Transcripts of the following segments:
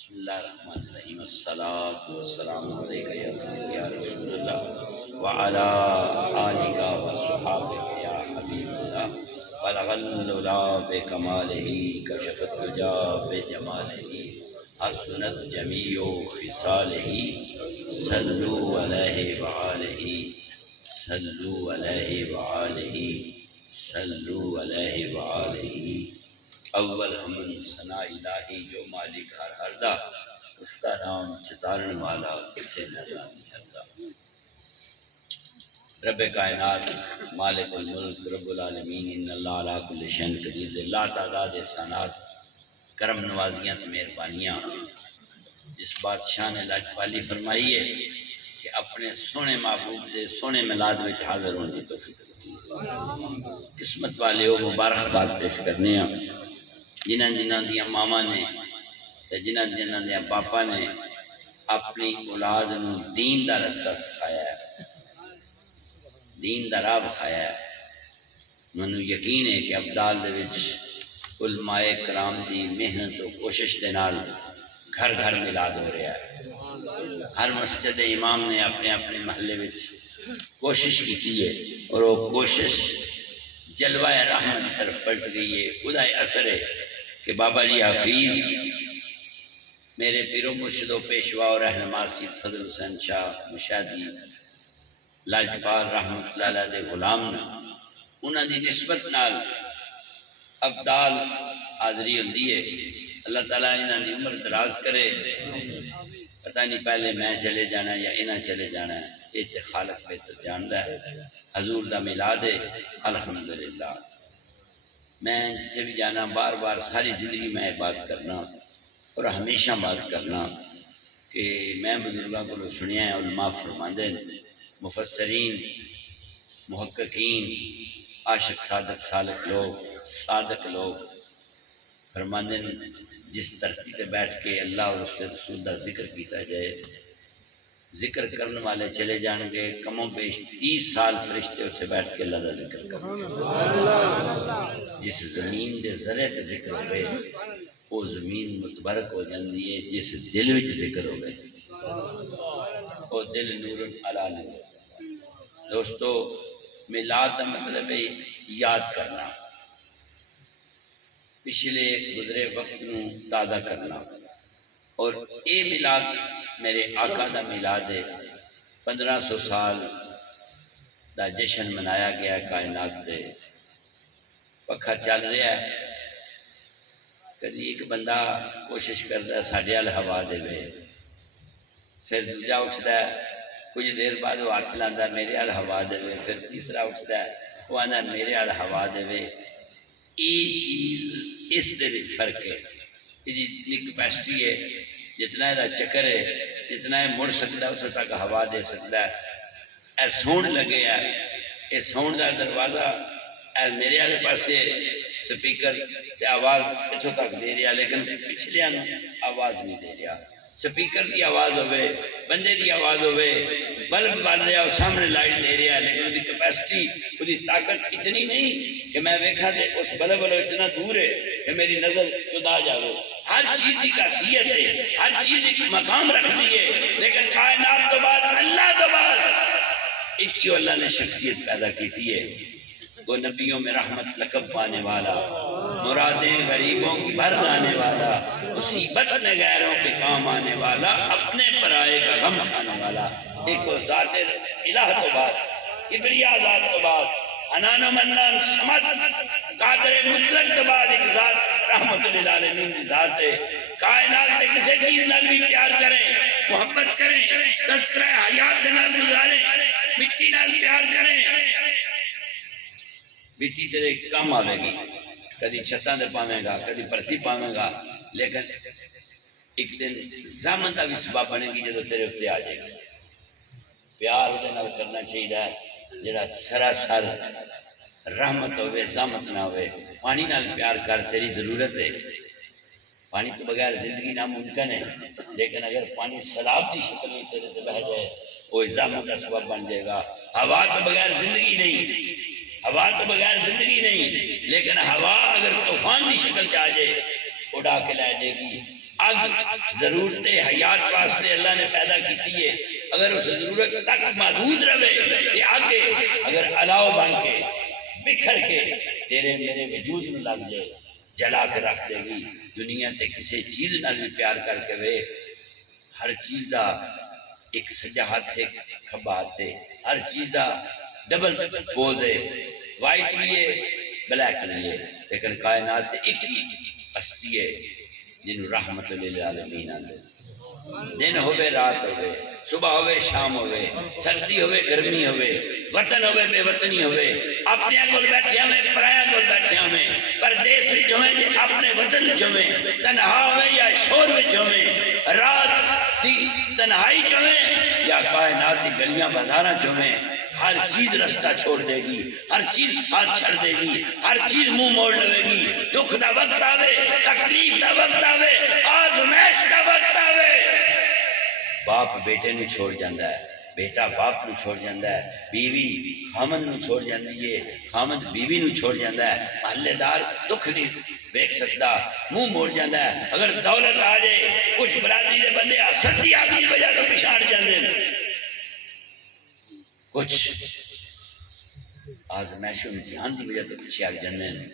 بسم اللہ الرحمن الرحیم الصلاۃ والسلام علیک یا سیدی یا رسول اللہ وعلی آلک وصحابک یا حبیب اللہ بلغ العلا بکمالہ کشف الدجا بجمالہ حسنت جمیع خصالہ صلوا علیہ وآلہ صلوا علیہ وآلہ صلوا علیہ وآلہ اول حمد ثناء الہی جو مالک ہر ہردا اس کا نام چتارن والا کسے نہ جانتا۔ رب کائنات مالک الملک رب العالمین ان اللہ علی کل شیء قدیر، لا تعداد احسانات کرم نوازیاں تے مہربانیاں جس بادشاہ نے لاجپالی فرمائی ہے کہ اپنے سونے محبوب دے سونے میلاد وچ حاضر ہونے کی توفیق عطا فرمائے۔ قسمت والے ہو مبارکباد پیش کرنے ہیں جنہاں دیاں ماما نے تے جنہاں دیاں باپا نے اپنی اولاد نو دین دا رستہ سکھایا ہے، دین دا راہ بکھایا ہے۔ منو یقین ہے کہ ابدال دے وچ علماء کرام دی محنت و کوشش دے نال گھر گھر میلاد ہو رہا ہے۔ ہر مسجد امام نے اپنے اپنے محلے وچ کوشش کی ہے اور وہ کوشش جلوہ رحمت کی طرف پلٹ گئی ہے۔ خدا اثر ہے کہ بابا جی حفیظ میرے پیرو مرشد و پیشوا اور رہنما سید فضل حسین شاہ مشاہدی لاجپال رحمت اللہ علیہ دے غلام نے انہاں دی نسبت نال ابدال حاضری ہوندی ہے۔ اللہ تعالیٰ انہاں دی عمر دراز کرے، پتہ نہیں پہلے میں چلے جانا یا انہاں چلے جانا ہے، یہ تے خالق بہتر جاندا ہے۔ حضور دا میلاد ہے الحمدللہ۔ میں جتھے بھی جانا بار بار ساری زندگی میں بات کرنا اور ہمیشہ بات کرنا کہ میں بزرگاں کو سنیا ہے، علماء فرماندے مفسرین محققین عاشق صادق صادق لوگ فرماندے جس دھرتی پہ بیٹھ کے اللہ اور اس کے رسول کا ذکر کیتا جائے، ذکر کرنے والے چلے جان گے، کم و بیش 30 سال فرشتے اسے بیٹھ کے اللہ کا ذکر کریں۔ جس زمین دے ذرے تے ذکر ہوئے وہ زمین متبرک ہو جاندی ہے، جس دل وچ ذکر ہوئے وہ دل نور علی نور۔ دوستو میلاد کا مطلب ہے یاد کرنا، پچھلے گزرے وقت نو تازہ کرنا، اور اے میلاد میرے آقا دا میلاد ہے۔ 1500 سال دا جشن منایا گیا کائنات دے، پکھا چل رہا ہے، کدی ایک بندہ کوشش کرتا ہے ساڈے ال ہوا دے، پھر دوجا اٹھتا ہے، کچھ دیر بعد وہ ہاتھ لاندہ میرے ال ہوا دے، پھر تیسرا اٹھتا ہے وہ آندا میرے ال ہوا دے۔ یہ چیز اس دے وچ فرق ہے، یہ اتنی کیپیسٹی ہے، جتنا یہ چکر ہے، جتنا یہ مڑ سکتا ہے اس تک ہوا دے سکتا ہے۔ اے سون لگے ہے، یہ سون دا دروازہ اے میرے والے پاسے سپیکر تے آواز اتوں تک دے رہا، لیکن پچھلے آواز نہیں دے رہا۔ سپیکر دی آواز ہوئے، بندے دی آواز ہوئے، بلب بال رہا اور سامنے لائٹ دے رہا، لیکن وہ دی کیپیسٹی وہ دی طاقت اتنی نہیں کہ میں ویکھا تے اس بلب والوں اتنا دور ہے کہ میری نظر جدا جاوے۔ ہر چیز کی خاصیت ہے، ہر چیز ایک مقام رکھتی ہے، لیکن کائنات تو بعد اللہ تو بعد ایک ہی اللہ نے شخصیت پیدا کی ہے، وہ نبیوں میں رحمت لقب پانے والا، مرادیں غریبوں کی بھر لانے والا، مصیبت میں غیروں کے کام آنے والا، اپنے پرائے کا غم کھانے والا۔ ایک وہ ذات الہ تو بعد، کبریا ذات تو بعد، حنان و منان سمد قادر مطلق تو بعد ایک ذات رحمت للعالمین کی ذات ہے۔ کائنات میں کسی چیز نال بھی پیار کریں، محبت کریں، تذکرہ حیات نال گزاریں، مٹی نال پیار کریں، مٹی تیرے کم آوے گی، کدی چھتاں دے پاویں گا، کدی پرتی پاویں گا، لیکن ایک دن زامن دا بھی سبب بنے گی جدو تیرے اتنے آ جائے گی۔ پیار دے نال کرنا چاہیے جڑا سراسر رحمت ہوئے زامت نہ ہوئے۔ پانی نال پیار کر، تیری ضرورت ہے، پانی تو بغیر زندگی ناممکن ہے، لیکن اگر پانی سیلاب کی شکل میں تیرے تے بہہ جائے وہ زامت کا سبب بن جائے گا۔ ہوا تو بغیر زندگی نہیں، ہوا تو بغیر زندگی نہیں، لیکن ہوا اگر طوفان کی شکل چ آ جائے وہ اڑا کے لے جائے گی۔ اگ ضرورت حیات واسطے اللہ نے پیدا کی ہے، اگر اس ضرورت تک محدود رہے تے آگے اگر الاؤ بن کے بکھر کے تیرے میرے وجود میں لگ جائے جلا کے رکھ دے گی۔ دنیا تے کسی چیز نال بھی پیار کر کے ویکھ، ہر چیز دا ایک سجا ہاتھ ہے کھبا ہاتھ ہے، ہر چیز دا ڈبل پوز ہے، وائٹ بھی ہے بلیک بھی ہے، لیکن کائنات ایک ہی ہستی ہے جنہوں رحمت للعالمین آندے۔ دن ہوئے رات ہوئے، صبح ہوئے شام ہوئے، سردی ہوئے گرمی ہوئے، وطن ہوئے بے وطنی ہوئے، اپنے کول بیٹھے ہمیں پرایا کول بیٹھے ہمیں، پردیس بھی جویں جے اپنے وطن جویں، تنہا ہوئے یا شور میں جویں، رات دی تنہائی جویں یا کائنات دی گلیاں بازاراں جویں، ہر چیز رستہ چھوڑ دے گی، ہر چیز ساتھ چھڑ دے گی، ہر چیز منہ موڑ لے گی۔ دکھ دا وقت آوے، تکلیف دا وقت آوے، آزمائش دا وقت آوے، باپ بیٹے نو چھوڑ جاندہ ہے، بیٹا باپ نو چھوڑ جاندہ ہے، بیوی خامد نو چھوڑ جاندی ہے، خامد بیوی نو چھوڑ جاندہ ہے، محلے دار دکھ نہیں دیکھ سکتا، منہ موڑ جاندہ ہے۔ اگر دولت آ جائے، کچھ برادری دے بندے حسد دی آگ دی وجہ تو پچھاڑ جاندے ہیں، کچھ آزمائش و امتحان دی وجہ تو پیچھے آ جاندے ہیں۔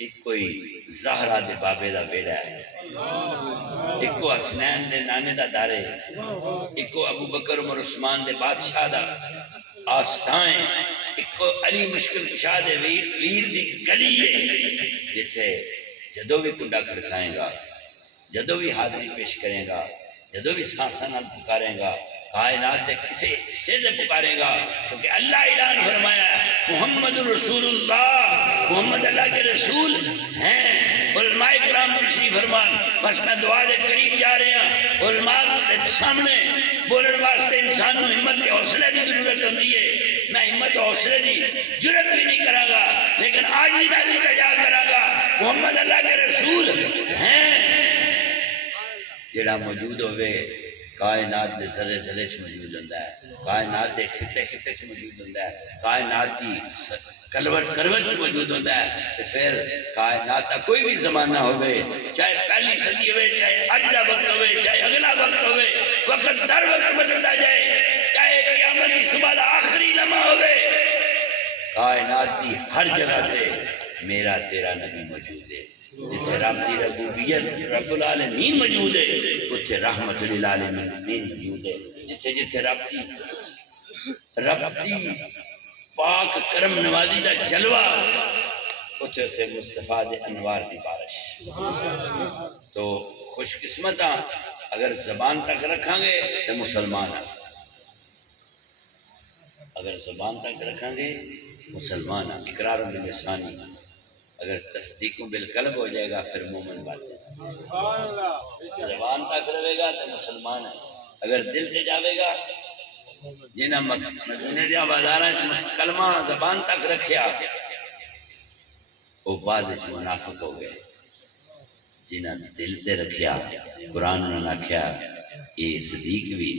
ایک کوئی زہرہ دے بابے دا بیڑا ہے، ایک کو حسنین دے نانے دا دارے، ایک کو ابو بکر عمر عثمان دے بادشاہ دا آستائیں، ایک کو علی مشکل کشا دے ویر دی گلی ہے، جتھے جدو بھی کنڈا کھڑکائیں گا، جدو بھی حاضری پیش کریں گا، جدو بھی سانساں نال پکاریں گا، کائنات دے کسے حصے سے پکاریں گا، کیونکہ اللہ اعلان فرمایا محمد رسول اللہ، محمد اللہ کے رسول ہیں۔ علماء کرام تشریف فرمان، بس میں دعا دے قریب جا رہے ہیں، علماء کے سامنے بولن واسطے انسان کو ہمت کے حوصلے کی ضرورت ہوتی ہے۔ میں ہمت و حوصلے کی جرت بھی نہیں کروں گا، لیکن آج ہی میں التجا کروں گا، محمد اللہ کے رسول ہیں۔ جڑا موجود ہوئے کائنات دے ذرے ذرے چ موجود ہوتا ہے، کائنات دے خطے خطے چ موجود ہوتا ہے، کائنات دی کلوٹ کروٹ چ موجود ہوتا ہے، تو پھر کائنات دا کوئی بھی زمانہ ہوئے، چاہے پہلی صدی ہوئے، چاہے اگلا وقت ہوئے، چاہے اگلا وقت ہوئے، وقت در وقت بدلتا جائے، چاہے قیامت کی صبح دا آخری لمحہ ہوئے، کائنات دی ہر جگہ تے میرا تیرا نبی موجود ہے۔ جتھے رب دی ربوبیت رب العالمین موجود ہے، اتھے رحمت للعالمین موجود ہے۔ جتھے جتھے رب دی پاک کرم نوازی دا جلوہ، اتھے اتھے مصطفیٰ دے انوار دی بارش۔ تو خوش قسمتاں اگر زبان تک رکھاں گے تو مسلمان ہیں، اگر زبان تک رکھاں گے مسلمان ہیں، اقرار باللسانی، اگر تصدیق بالقلب ہو جائے گا پھر مومن بن جائے گا۔ زبان تک رہے گا تو مسلمان ہے، اگر دل تے جاوے گا، جنہاں مدینے دیا بازاراں کلمہ زبان تک رکھیا وہ بعد وچ منافق ہو گئے، جنہاں دل تے رکھیا قرآن نے آکھیا یہ صدیق بھی،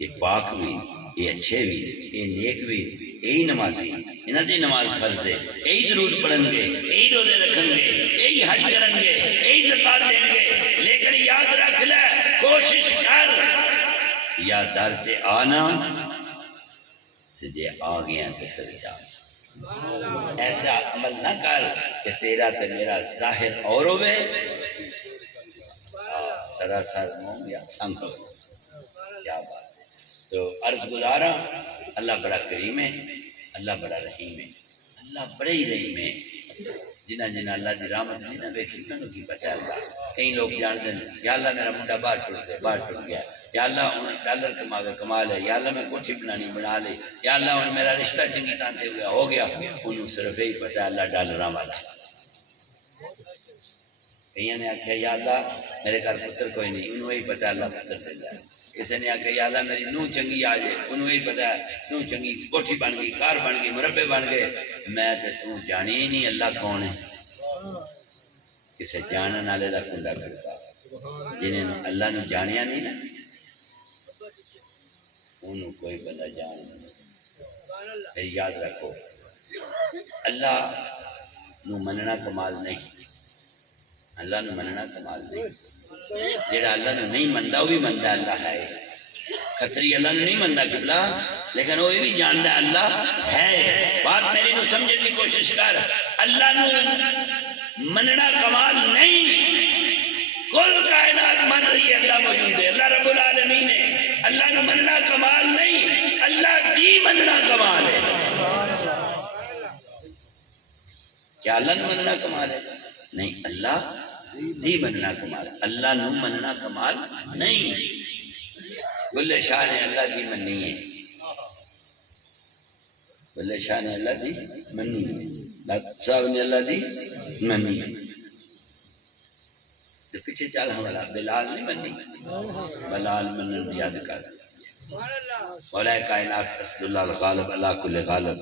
یہ پاک بھی، یہ اچھے بھی، یہ نیک بھی، یہی نمازی، انہاں دی نماز فرض ہے، یہی درود پڑھن گے، یہی روزے رکھن گے، یہی حج کرن گے، یہی زکات دیں گے، لیکن یاد رکھ لے کوشش کر یا در تے آنا تے جے آ گیا تے پھر جا، ایسا عمل نہ کر کہ تیرا تے میرا ظاہر اور ہوئے سراسر موم یا سنگ ہوئے۔ کیا بات ہے۔ تو عرض گزارا اللہ بڑا کریم ہے، اللہ بڑا رحیم ہے، اللہ بڑے ہی رحیم ہے۔ جنہ جنہ اللہ دی رحمت نہیں نہ ویکھی انہوں کی پتہ اللہ۔ کئی لوگ جانتے ہیں یا اللہ میرا منڈا باہر ٹوٹ گیا، یا اللہ انہیں ڈالر کماوے کما لے، یا اللہ میں کوٹھی بنانی بنا لے، یا اللہ انہیں میرا رشتہ چنگی تانتے ہوئے ہو گیا، انہوں صرف یہی پتہ اللہ ڈالراں والا۔ کئیوں نے آکھیا یا اللہ میرے گھر پتر کوئی نہیں، انہوں یہی پتہ اللہ پتر دیتا ہے۔ کسی نے آکھیا یا اللہ میری نوح چنگی آ جائے، انہوں ہی پتہ ہے نوح چنگی، کوٹھی بن گئی، کار بن گئی، مربے بن گئے۔ میں تے تو جانی ہی نہیں اللہ کون ہے۔ کسے جانن والے دا کنڈا کھڑکا، جنہیں اللہ نے جانیا نہیں نا انہوں کوئی بندہ جان نہیں۔ پھر یاد رکھو اللہ نو مننا کمال نہیں، اللہ نو مننا کمال نہیں، جڑا اللہ نو نہیں مندا وہ بھی مندا اللہ ہے۔ کھتری اللہ نو نہیں مندا قبلہ، لیکن وہ بھی جاندا اللہ ہے۔ بات میری نو سمجھنے کی کوشش کر، اللہ نو مننا کمال نہیں، کل کائنات من رہی ہے اللہ موجود ہے، اللہ رب العالمین ہے۔ اللہ نو مننا کمال نہیں، اللہ دی مننا کمال ہے۔ کیا اللہ نو مننا کمال ہے؟ نہیں، اللہ دی مننا کمال ہے۔ اللہ نو مننا کمال نہیں، بلے شاہ نے اللہ دی مننی ہے، بلے شاہ نے اللہ دی مننی ہے، ڈاکٹر صاحب نے اللہ دی مننی ہے۔ تو پیچھے چل ہمارا بلال نہیں مننی، بلال منن دی یاد کر۔ مولا کائنات اسد اللہ الغالب اللہ کل غالب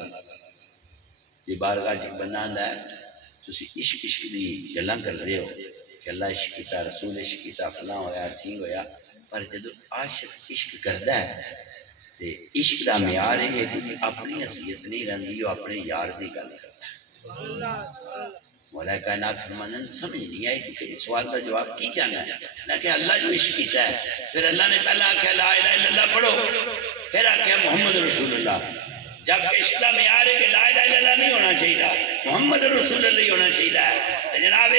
دی بارگاہ جی بندہ آندا ہے، تسی عشق عشق دی گلاں کر رہے ہو کہ اللہ عشق کیتا، رسول عشق کیتا، فلاں ہویا ٹھیک ہویا، پر جدو عاشق عشق کردا ہے تے عشق دا معیار ہے کہ اپنی حیثیت نہیں رہندی، وہ اپنے یار دی گل کردا ہے۔ مولا کائنات فرماندے ہیں سمجھ نہیں آئی کہ اس سوال کا جواب کی جانا ہے نہ کہ اللہ جو عشق کیتا ہے، پھر اللہ نے پہلا آکھا لا الہ الا اللہ پڑھو، پھر آکھا محمد رسول اللہ۔ جب عشق کا معیار ہے کہ لا الہ الا اللہ نہیں ہونا چاہیے، محمد رسول اللہ ہونا چاہیے، تو جناب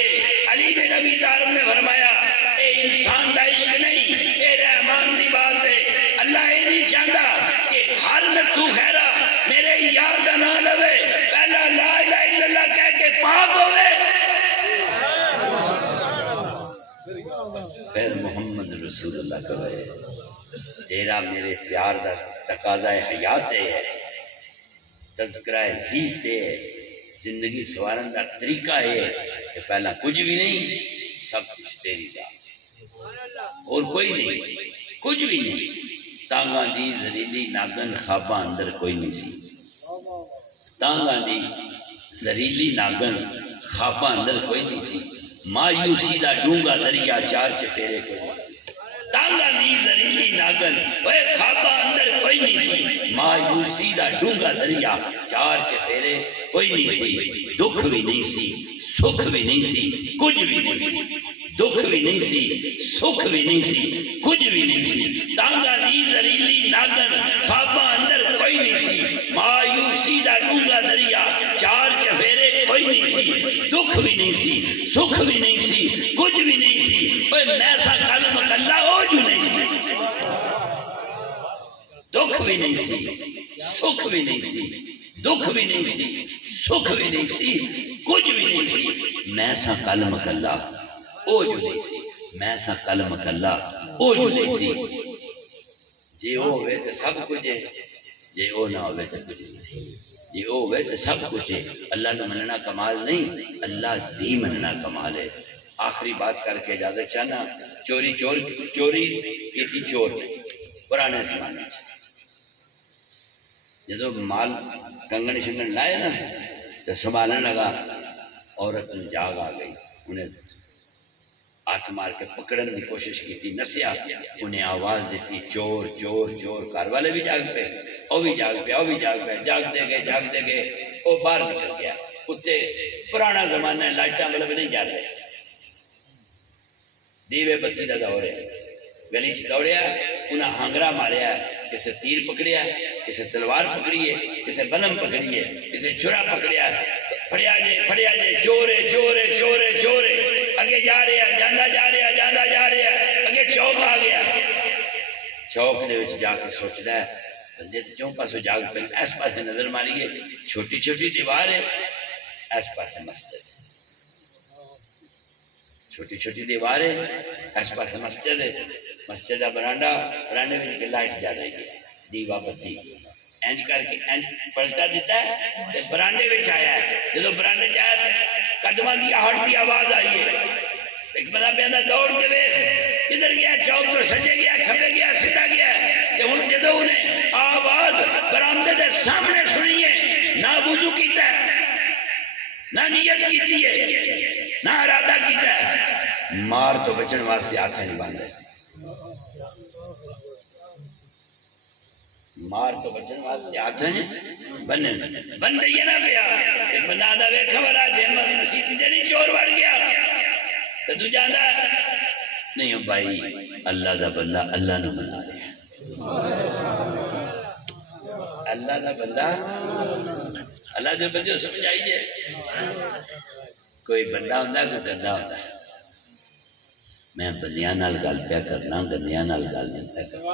علی بن ابی طالب نے فرمایا اے انسان دا عشق نہیں، اے رحمان دی بات ہے۔ اللہ یہ نہیں چاہتا کہ ہر نتو خیرہ میرے یار دا نام لوے، پہلا لا الہ الا اللہ کہہ کے پاک ہوئے، پھر محمد رسول اللہ کہے۔ تیرا میرے پیار دا تقاضا حیات ہے، تذکرہ عزیز ہے، زندگی سوارن دا طریقہ ہے کہ پہلا کچھ بھی نہیں، سب کچھ تیری ذات اور کوئی نہیں، کچھ بھی نہیں۔ تانگاں دی زریلی ناگن خواباں اندر کوئی نہیں سی، تانگاں دی زریلی ناگن خواباں اندر کوئی نہیں سی، مایوسی دا ڈونگا دریا چار چفیرے کوئی نہیں سی۔ تانگاں دی زریلی ناگن وہ خواباں اندر کوئی نہیں سی، مایوسی دا ڈونگا دریا چار چفیرے کوئی نہیں سی۔ دکھ بھی نہیں سی، سکھ بھی نہیں سی، کچھ بھی نہیں سی، دکھ بھی نہیں سی، سکھ بھی نہیں سی، کچھ بھی نہیں سی۔ تانگاں دی زریلی ناگن خواباں اندر کوئی نہیں سی، مایوسی دا ڈونگا دریا چار چفیرے کوئی نہیں سی، دکھ بھی نہیں سی، سکھ بھی نہیں سی، کچھ بھی نہیں سی۔ اوے میں سا کلم کلا ہو جو نہیں سی، دکھ بھی نہیں سی، سکھ بھی نہیں سی، دکھ بھی نہیں سی، سکھ بھی نہیں سی، کچھ بھی نہیں سی۔ میں سا کلم کلا او جو نہیں سی، میں سا کلم کلا او جو نہیں سی۔ جے او ہوئے تو سب کچھ ہے، جے او نہ ہوئے تو کچھ نہیں، جے او ہوئے تو سب کچھ ہے۔ اللہ نو مننا کمال نہیں، اللہ دی مننا کمال ہے۔ آخری بات کر کے اجازت چاہنا، چوری کی تھی چور پرانے زمانے سے جدو مال کنگن شنگن لائے نا تو سنبھالنے لگا، عورت نے جاگ آ گئی، انہیں ہاتھ مار کے پکڑن کی کوشش کی تھی، نسیا، انہیں آواز دیتی چور چور چور، گھر والے بھی جاگ پہ، وہ بھی جاگ پہ، وہ بھی جاگ پہ، جاگ دے گئے، وہ باہر نکل گیا۔ کتے پرانا زمانہ لائٹاں مطلب نہیں جا رہے، دیوے بتی دا دور ہے، گلی چ دوڑیا، انہیں ہانگرا ماریا، کسے تیر پکڑیا، کسے تلوار پکڑیے، کسے بلم پکڑیے، کسے چھرا پکڑیا، پھڑیا جے چورے چورے چورے چورے، اگے جا رہا جاندہ جا رہا اگے چوک آ گیا، چوک دے وچ جا کے سوچدا ہے بندے کیوں پاسو جاگ پہ، اس پاسے نظر ماریے چھوٹی چھوٹی دیوار ہے، اس پاسے مسجد، چھوٹی چھوٹی دیوار ہے، اس پاسے مسجد ہے، مسجد کا برانڈے میں لائٹ جا رہی ہے، دیوا بتی اینج کر کے اینج پلٹا دیتا ہے، برانڈے میں آیا ہے، جب برانڈے میں آیا ہے قدمہ کی آہٹ کی آواز آئی ہے، ایک بندہ پیدا دوڑ کے ویخ کدھر گیا، چوک تو سجے گیا، کھپے گیا، سیدھا گیا، کہ ہن جدو انہیں آواز برامدے دے سامنے سنیے، نہ وضو کیتا ہے، نہ نیت کیتی ہے، نہ ارادہ کیتا ہے، مار تو بچن واسطے آنکھیں نہیں بن رہے، مار تو بچن واسطے آنکھیں بن رہی ہے نا پیا۔ ایک بندہ آدھا ویکھا والا جے مسیح تے نہیں چور وڑ گیا، تو تو جانا نہیں ہو بھائی اللہ دا بندہ اللہ نو منا رہے ہیں اللہ دا بندہ اللہ دے بندے سمجھ آئی جائے کوئی بندہ ہوندہ کوئی گندہ ہوندہ میں بندیاں نال گل پیا کرنا گندیاں نال گل نہیں پیا کرنا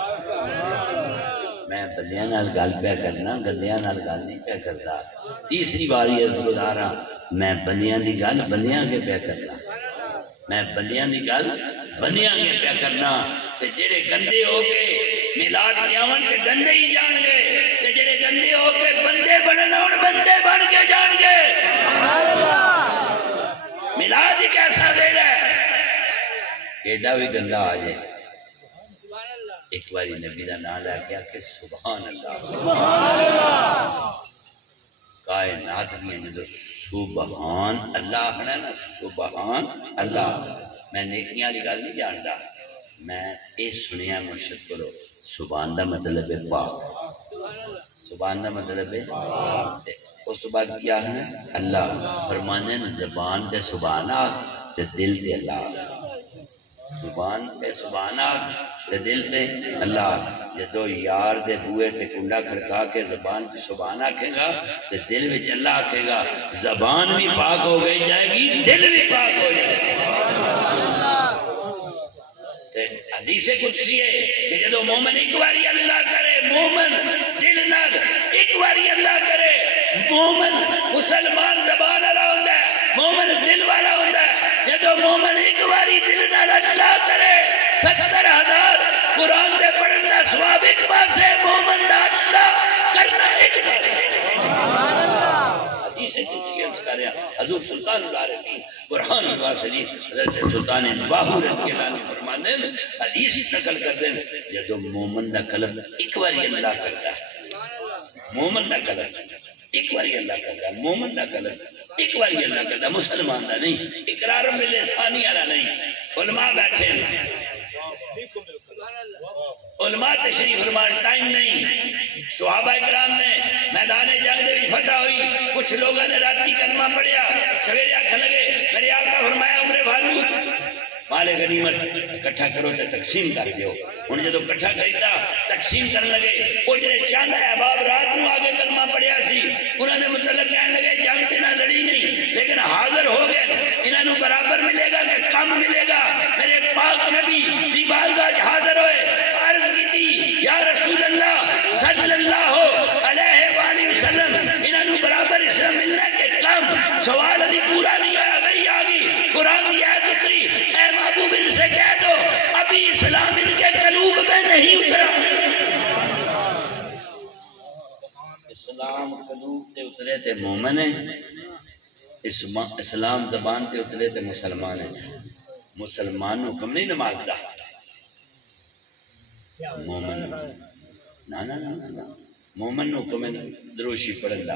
میں بندیاں نال گل پیا کرنا گندیاں نال گل نہیں پیا کرتا تیسری باری عرض گزارا میں بندیاں دی گل بندیاں کے پیا کرنا میں بندیاں دی گل بندیاں کے پیا کرنا تے جڑے گندے ہو کے میلاد دیاون تے گندے ہی جان گے تے جڑے گندے ہو کے بندے بنن اور بندے بن کے جان گے میلاد ایک ایسا ویڑا ہے ایڈا بھی گندہ آ جائے ایک باری نبی دا نام لے کے آکے سبحان اللہ کائنات بھی ہیں جو سبحان اللہ آخنا ہے نا سبحان اللہ میں نیکیاں والی گل نہیں جانتا میں یہ سنیا مرشد کرو سبحان دا مطلب ہے پاک سبحان دا مطلب ہے اس تو بعد کیا ہے اللہ فرمانے زبان تے سبحان آخ تے دل تے اللہ زبان تے سبحان آخ تے دل تے اللہ جدو یار دے بوئے تے کنڈا کھڑکا کے زبان تے سبحان آکھے گا تے دل وچ اللہ آکھے گا زبان بھی پاک ہو گئی جائے گی دل بھی پاک ہو جائے گی حدیث قدسی ہے کہ جدو مومن ایک باری اللہ کرے مومن دل نال ایک باری اللہ کرے مومن مسلمان زبان والا ہوتا ہے مومن دل والا ہوتا ہے جدو مومن ایک باری دل نال اللہ کرے 70,000 قرآن دے پڑھنا ثواب ایک پاسے مومن دا اللہ کرنا ایک پاسے حدیث قدسی کر رہا حضور سلطان العارفین برہان الواسلی حضرت سلطان باہو رضی اللہ عنہ فرماتے ہیں حدیث نقل کر دیں جدو مومن دا قلب ایک باری اللہ کرتا ہے مومن دا قلب ایک باری اللہ کرتا ہے مومن دا قلب ایک باری اللہ کرتا ہے مسلمان دا نہیں اقرار باللسانی والا نہیں علماء بیٹھے ہیں علماء تشریف فرما ٹائم نہیں صحابہ کرام نے میدان جنگ دے بھی فتح ہوئی کچھ لوگوں نے راتی کلمہ پڑھیا سویرے آنکھ لگے میرے آقا فرمایا عمر فاروق مال غنیمت اکٹھا کرو تے تقسیم کر دیو انہیں جدو اکٹھا کریتا تقسیم کرنے لگے وہ جڑے چاند احباب رات نو آگے کلمہ پڑھیا سی انہوں نے مطلب کہنے لگے جنگ تے نہ لڑی نہیں لیکن حاضر ہو گئے انہوں نے برابر ملے گا کہ کم ملے گا میرے پاک نبی دی بارگاہ حاضر ہوئے عرض کی تھی یا رسول اللہ صلی اللہ علیہ وآلہ وسلم انہوں نے برابر اسلام ملنا کہ کم سوال ابھی پورا نہیں آیا وہی آگی قرآن کی آیت اتری اے محبوب ان سے کہہ دو ابھی اسلام ان کے قلوب میں نہیں اترا اسلام قلوب تے اترے تے مومن ہے اسلام زبان تے اترے تے مسلمان ہے مسلمان حکم نہیں نماز دا مومن نا مومن حکم دروشی پڑھن دا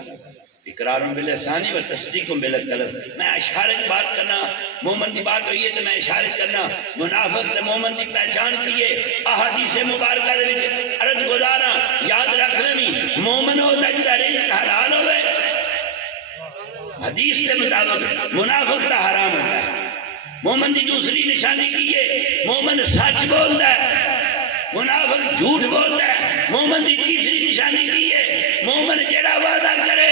اقراروں باللسانی و تصدیقوں بالقلب میں اشارت بات کرنا مومن دی بات ہوئی ہے تو میں اشارت کرنا منافق تے مومن دی پہچان کیے احادیث مبارکہ دے وچ عرض گزارا یاد رکھ لیں مومن ہوتا جدا رزق حلال ہوئے حدیث کے مطابق منافق تا حرام ہوتا ہے مومن دی دوسری نشانی کیے مومن سچ بولتا ہے منافق جھوٹ بولتا ہے مومن دی تیسری نشانی کیے مومن جڑا وعدہ کرے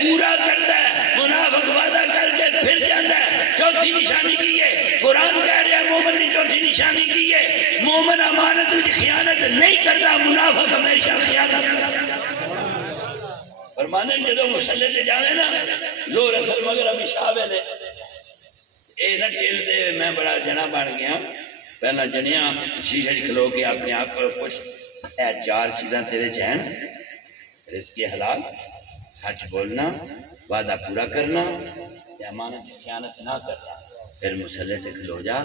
پورا کرتا ہے منافق وعدہ کر کے پھر جاتا ہے چوتھی نشانی کیے قرآن کہہ رہا ہے مومن دی چوتھی نشانی کیے مومن امانت وچ خیانت نہیں کرتا منافق ہمیشہ خیانت کرتا فرمانے جدو مسلح سے جاوے نا زور اثر مگر ابھی شاوے لے اے نہ ٹھل دے میں بڑا جنا بن گیا پہلا جنیا شیشہ کھلو کے اپنے آپ کو پوچھ اے 4 چیزاں تیرے چین رزق حلال سچ بولنا وعدہ پورا کرنا امانت خیانت نہ کرنا پھر مسلح سے کھلو جا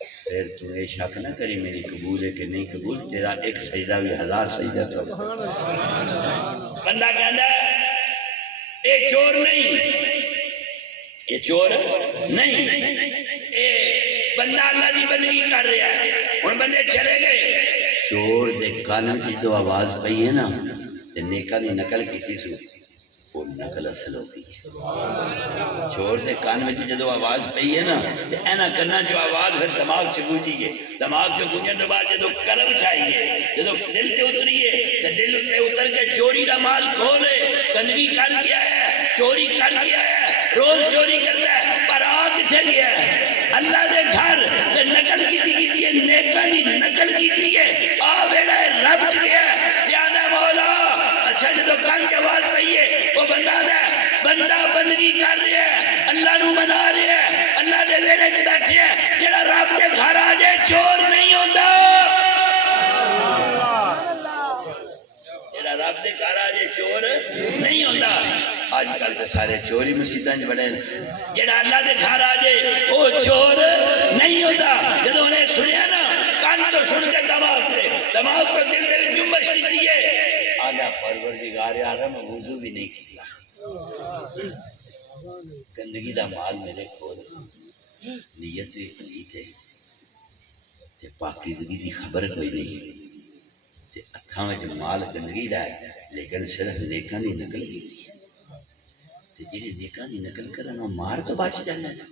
پھر تو یہ شک نہ کری میری قبول ہے کہ نہیں قبول تیرا ایک سجدہ بھی 1000 سجدہ تو بندہ کہتا ہے اے چور نہیں یہ چور نہیں اے بندہ اللہ دی بندگی کر رہا ہے اور بندے چلے گئے چور دے کان کی تو آواز پئی ہے نا تے نیکا دی نقل کیتی سو وہ نقل اصل ہو گئی ہے۔ چور دے کان میں جدو آواز پئی ہے نا تے اینا کرنا جو آواز پھر دماغ چ گونجی ہے، دماغ چ گونجن تو بعد جدو قلب چاہیے، جدو دل تے اتریے تے دل تے اتر کے چوری دا مال کھولے، گندگی کر کے آیا ہے، چوری کر کے آیا ہے، روز چوری کرتا ہے، پر آ کتھے گیا ہے؟ اللہ دے گھر تے نقل کیتی ہے، نیکاں دی نقل کیتی ہے، آ بیڑا ہے رب چ گیا ہے، زیادہ مولا اچھا جدو کان کی آواز پئی ہے وہ بندہ بندگی کر رہا ہے، اللہ نو منا رہا ہے، اللہ دے ویڑے چ بیٹھے ہے، جڑا رب دے گھر آ جائے چور نہیں ہوندا، جڑا رب دے گھر آ جائے چور نہیں ہوندا۔ آج کل تو سارے چوری مسیتاں وچ بڑے، جڑا اللہ دے گھر آ جائے وہ چور نہیں ہوندا۔ جدوں انہیں سنیا نا کان تو سن کے دماغ تو دل دے جنبش دیتی ہے، آدھا پروردگار عالم وضو بھی نہیں کیا، گندگی دا مال میرے کول، نیت بھی پلیت ہے تے پاکیزگی دی خبر کوئی نہیں تے ہتھاں وچ مال گندگی دا ہے، لیکن صرف نیکاں دی نقل کیتی ہے تے جڑے نیکاں دی نقل کرن او مار تو بچ جاندے نے،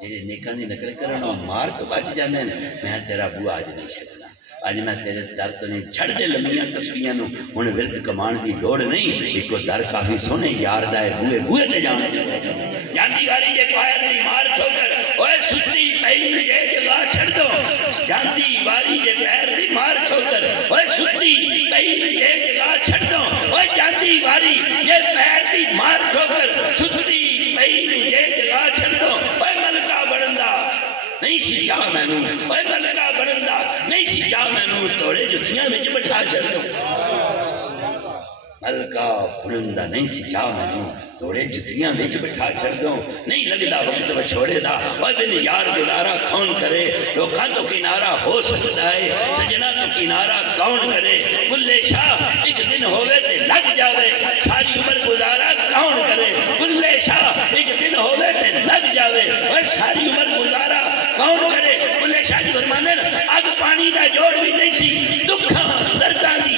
جڑے نیکاں دی نقل کرن او مار تو بچ جاندے نے۔ میں تیرا بوا اج نہیں چھڈنا، اج میں تیرے در تو نہیں چھڑ دے لمیاں تسبیحاں نو، ہن ورد کمان دی لوڑ نہیں، ایکو در کافی سونے یار دا ہے، بوئے تے جان دے جاندی واری یہ پائر دی مار ٹھوکر اوے ستی پئی یہ جگہ چھڑ دو، جاندی واری یہ پیر دی مار ٹھوکر اوے ستی پئی یہ جگہ چھڑ دو، اوے جاندی واری یہ پیر دی مار ٹھوکر ستی پئی یہ جگہ چھڑ دو، اوے ملکہ بڑندا نہیں سی جا مینو، اوے ملکہ بڑندا نہیں سی جا مینو، توڑے جتیاں وچ بٹھا چھڑ دو، ملکہ بڑندا نہیں سی جا مینو، توڑے جتیاں وچ بٹھا چھڑ دو، نہیں لگدا وقت وچھوڑے دا، اوے بن یار گزارا کون کرے، لوکاں تو کنارہ ہو سکتا ہے، سجنا تو کنارہ کون کرے، بلے شاہ ایک دن ہوئے تے لگ جاوے، ساری عمر گزارا کون کرے، بلے شاہ ایک دن ہوئے تے لگ جاوے، اوے ساری عمر گزارا کون کرے، بلے شاہ جی فرمانے اگ پانی دا جوڑ بھی نہیں سی، دکھاں درداں دی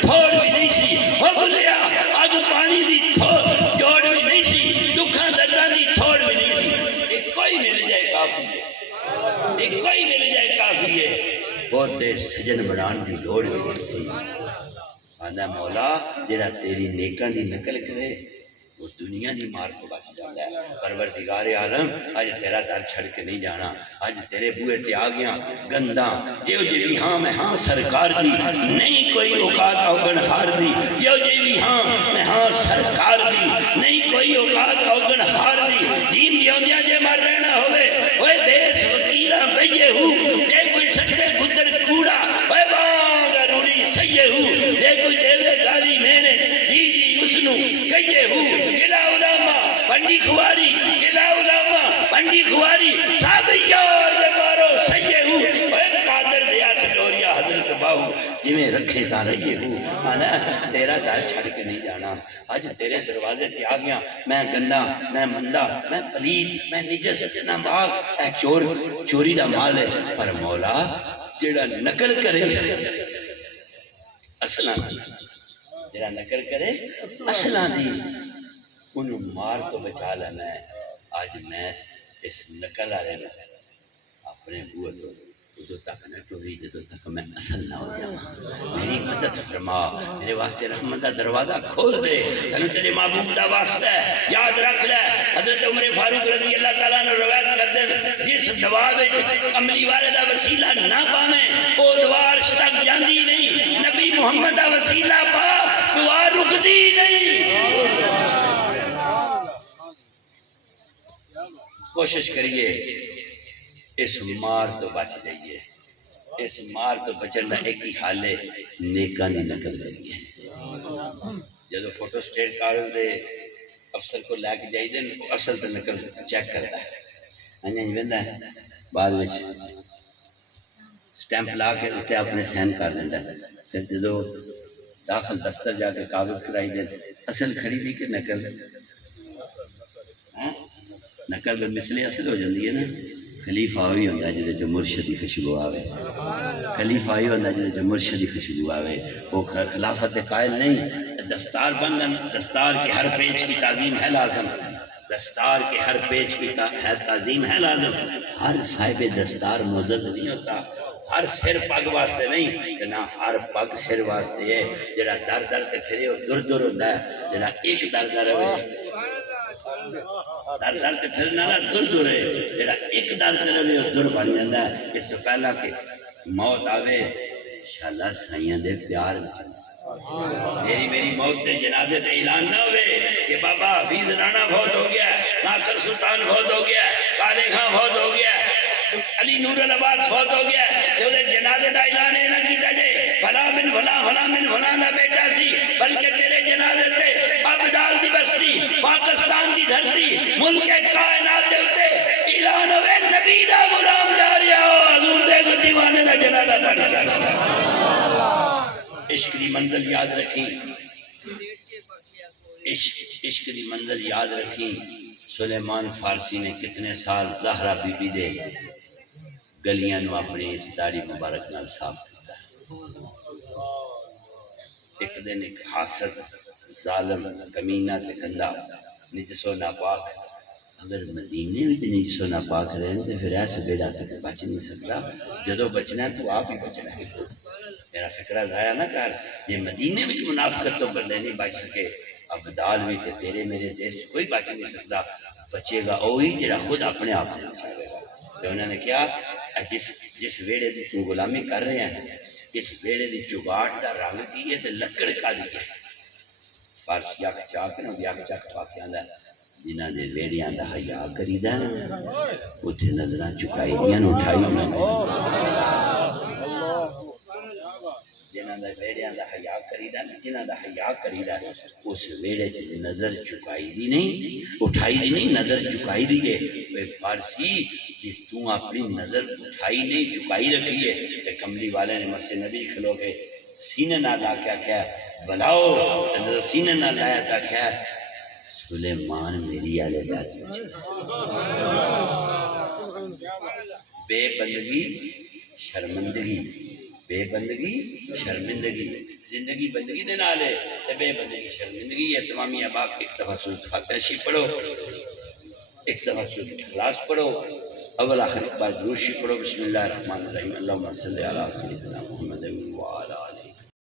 تھوڑ بھی نہیں سی، او بلیا اگ پانی دی جوڑ بھی نہیں سی، دکھاں درداں دی تھوڑ بھی نہیں سی، ایک کوئی مل جائے کافی ہے، ایک کوئی مل جائے کافی ہے، بہتے سجن بنان دی لوڑ بھی نہیں سی۔ آندہ مولا جڑا تیری نیکاں دی نقل کرے وہ دنیا دی مار تو بچ جاتا ہے۔ پروردگار عالم آج تیرا در چھڑ کے نہیں جانا، آج تیرے بوئے تے آ گیا گندہ جو جی بھی ہاں میں ہاں سرکار دی، نہیں کوئی اوقات اوگن ہار دی، جو جی بھی ہاں میں ہاں سرکار دی، نہیں کوئی اوقات اوگن ہار دی، دین دیوں دیا جے مر رہنا ہوئے، اوے دیس وکیرہ بھئیے ہو، اے کوئی سکتے گدر کوڑا، اوے بانگا روڑی سیے ہو، اے کوئی دیوے گالی میں نے جی جی اسنو کہیے ہو، گلہ علامہ پنڈی خواری، گلہ علامہ پنڈی خواری، سب یار دے مارو سیے ہو، اے قادر دیا سجوریا حضرت باہو جی میں رکھے تا رہیے ہو، آنا تیرا در چھڑ کے نہیں جانا، آج تیرے دروازے تے آ گیا، میں گندہ میں مندہ میں پلید میں نجس نہ باغ، اے چوری دا مال ہے، پر مولا جیڑا نقل کرے اصلاں دی، جیڑا نقل کرے اصلاں دی، انہوں مار تو بچا لینا ہے۔ آج میں اس نقل آرے نا اپنے بوئے تو ادھو تک نہ ٹوری جدو تک میں اصل نہ ہو جاؤں، میری مدد فرما، میرے واسطے رحمت دا دروازہ کھول دے، تنو تیرے محبوب دا واسطہ ہے، یاد رکھ لے حضرت عمر فاروق رضی اللہ تعالیٰ نے روایت کر دیں، جس دعا وچ کملی والے دا وسیلہ نہ پاویں وہ دعا عرش تک جاندی نہیں، نبی محمد دا وسیلہ پا دعا رکدی نہیں۔ کوشش کریے اس مار تو بچ جائیے، اس مار تو بچن دا ایک ہی حال ہے، نیکاں دی نقل کریے۔ جدو فوٹو سٹیٹ کارڈ دے افسر کو لے کے جائی دیں اصل تو نقل چیک کرتا ہے، انجھے ویندا ہے بعد وچ سٹیمپ لا کے اتنے اپنے سین کر دیندا ہے، پھر جدو داخل دفتر جا کے کاغذ کرائی دیں اصل کھڑی دی کہ نقل، نقل میں مثلے اصل ہو جاندی ہے نا، خلیفہ وہی ہوتا ہے جہاں جو مرشد کی خوشبو آوے، خلیفہ وہی ہوتا ہے جہاں جو مرشد کی خوشبو آوے، وہ خلافت قائل نہیں۔ دستار بندن، دستار کے ہر پیچ کی تعظیم ہے لازم، دستار کے ہر پیچ کی تعظیم ہے لازم۔ ہر صاحب دستار معزز نہیں ہوتا، ہر سر پگ واسطے نہیں، نہ ہر پگ سر واسطے ہے۔ جڑا در در تے پھرے وہ در در ہوتا ہے، جڑا ایک در در رہے در در تے پھرنا نا در در ہے، جڑا ایک در در رہے وہ در بن جاتا ہے۔ اس سے پہلا کہ موت آوے انشاءاللہ سائیاں دے پیار میں چلے، میری موت دے جنازے تے اعلان نہ ہوئے کہ بابا حفیظ رانا فوت ہو گیا، ناصر سلطان فوت ہو گیا، کالے خان فوت ہو گیا، علی نور الآباد فوت ہو گیا، یہ جنازے دا اعلان نہ کیتا جائے فلاں بن فلاں فلاں بن فلاں دا بیٹا سی، بلکہ تیرے جنازے تے ابدال دی بستی، پاکستان دی دھرتی، ملک کائنات دے اتے اعلان ہوئے نبی دا غلام جا رہا ہو، حضور دے کو دیوانے دا جنازہ پڑھ گیا۔ عشق دی منزل یاد رکھیں، عشق دی منزل یاد رکھیں۔ سلیمان فارسی نے کتنے سال زہرا بی بی دے گلیاں نو اپنے اس داڑھی مبارک نال صاف کیتا ہے۔ ایک دن ایک حاسد ظالم کمینہ تے گندا نجس و ناپاک اگر مدینے میں نجس و ناپاک رہے تو پھر ایسے بیڑا تک بچ نہیں سکتا، جدو بچنا ہے تو آپ ہی بچنا ہے۔ میرا فکرہ ضائع نہ کر، یہ مدینے میں منافقت تو بندے نہیں بچ سکے، ابدال بھی تے تیرے میرے دیش کوئی بچ نہیں سکتا، بچے گا وہی جڑا خود اپنے آپ کو بچائے گا۔ تو انہوں نے کیا جس ویڑے دی تو غلامی کر رہے ہیں، اس ویڑے دی چگاٹ دا رنگ کی ہے تے لکڑ کا دی ہے۔ فارسی اکھ چاک نا دی اکھ چاک پاکیاں دا جنہ دے ویڑیاں دا حیا کریدا نا اتھے نظراں چکائی دیاں اٹھائی دیاں، جنہ دا ویڑیاں دا حیا کریدا نا جنہ دا حیا کریدا اس ویڑے چ نظر چکائی دی نہیں، اٹھائی دی نہیں، نظر چکائی دی ہے۔ اے فارسی جی تو اپنی نظر اٹھائی نہیں چکائی رکھی ہے، تے کملی والے نے مسجد نبی کھلو کے سینے نہ لا کے کیا بلاؤ تے سینے نہ لایا تا کیا سلیمان میری آلے بات بے بندگی شرمندگی، بے بندگی شرمندگی، زندگی بندگی دے نالے تے بے بندگی شرمندگی ہے۔ تمامی احباب ایک دفعہ سورۃ فاتحہ شریف پڑھو، ایک دفعہ سورۃ اخلاص پڑھو، اول آخر ایک بار درود شریف پڑھو۔ بسم اللہ الرحمن الرحیم، اللہم صلی علی سیدنا محمد وعلی